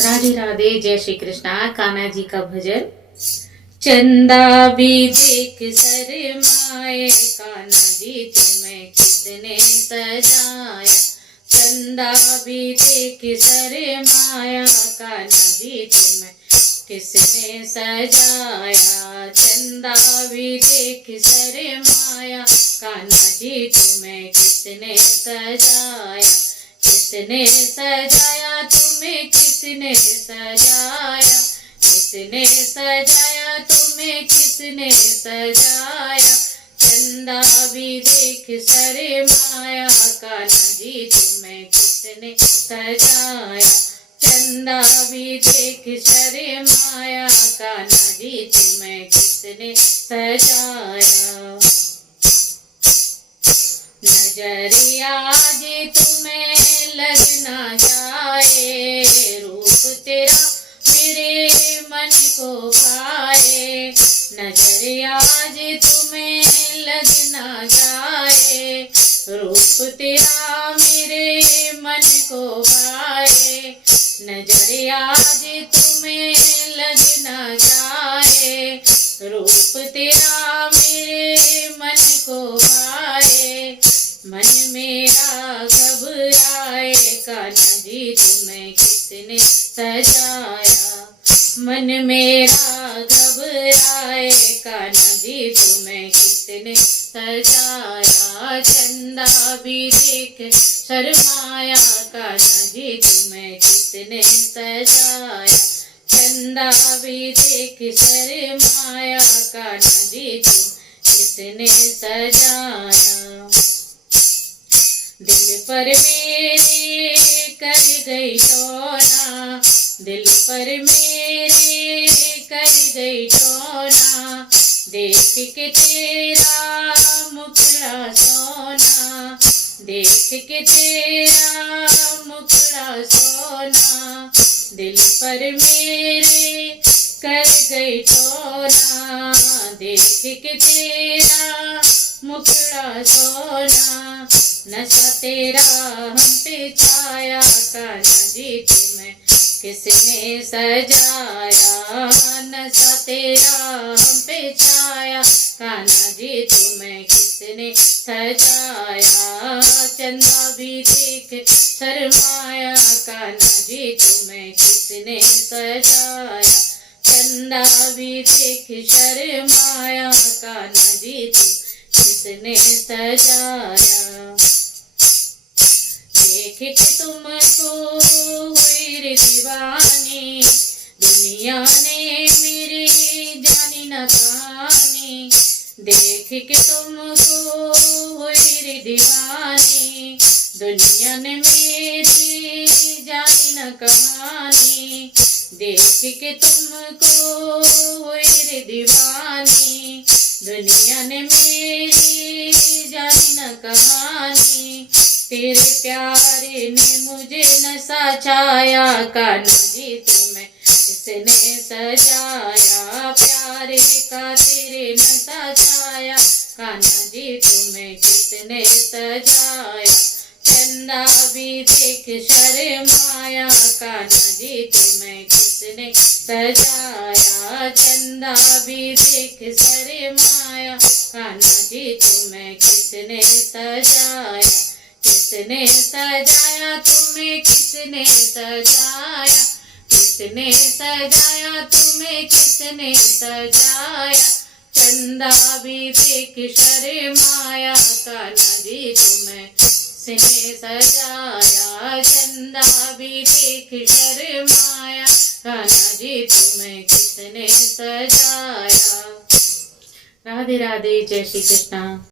राधे राधे, जय श्री कृष्णा। कान्हा जी का भजन। चंदा भी देख शर्माए, कान्हा जी तुम्हें किसने सजाया। चंदा भी देख शर्माया, कान्हा जी तुम्हें किसने सजाया। चंदा भी देख शर्माया, कान्हा जी तुम्हें किसने सजाया। किसने सजाया तुम्हें, किसने सजाया। किसने सजाया तुम्हें, किसने सजाया। चंदा भी देख शर्माया, कान्हा जी तुम्हें किसने सजाया। चंदा भी देख शर्माया, कान्हा जी तुम्हें किसने सजाया। नजर आज तुम्हें लग ना जाए, रूप तेरा मेरे मन को भाए। नजर आज तुम्हें लग ना जाए, रूप तेरा मेरे मन को भाए। नजर आज तुम्हें लग ना जाए, रूप तेरा मेरे मन को भाए। मन मेरा घबराए, कान्हा जी तुम्हें किसने सजाया। मन मेरा घबराए, कान्हा जी तुम्हें किसने सजाया। चंदा भी देख शर्माया, कान्हा जी तुम्हें किसने सजाया। चंदा भी देख शर्माया, कान्हा जी तुम किसने सजाया। दिल पर मेरे कर गई टोना, दिल पर मेरे कर गई टोना। देख के तेरा मुखड़ा सोना, देख के तेरा मुखड़ा सोना। दिल पर मेरे कर गई टोना, देख के तेरा मुखड़ा सोना। नशा तेरा हम पे छाया, कान्हा जी तुम्हें किसने सजाया। नशा तेरा हम पे छाया, कान्हा जी तुम्हें किसने सजाया। चंदा भी देख शर्माया, कान्हा जी तुम्हें किसने सजाया। चंदा भी देख शर्माया, कान्हा जी तुम किसने सजाया। देख के तुमको हुई रे दीवानी, दुनिया ने मेरी जानी न कहानी। देख के तुमको हुई रे दीवानी, दुनिया ने मेरी जानी न कहानी। देख के तुमको हुई रे दीवानी, दुनिया ने मेरी जानी न कहानी। तेरे प्यारे ने मुझे नशा छाया, कान्हा जी तुम्हें किसने सजाया। प्यारे का तेरे नशा छाया, कान्हा जी तुम्हें किसने सजाया। चंदा भी देख शर्माया, कान्हा जी तुम्हें किसने सजाया। चंदा भी देख शर्माया, कान्हा जी तुम्हें किसने सजाया। किसने सजाया तुम्हें, किसने सजाया। किसने सजाया तुम्हें, किसने सजाया। चंदा भी देख शर्माया, कान्हा जी तुम्हें किसने सजाया। चंदा भी देख शर्माया, कान्हा जी तुम्हें किसने सजाया। राधे राधे, जय श्री कृष्णा।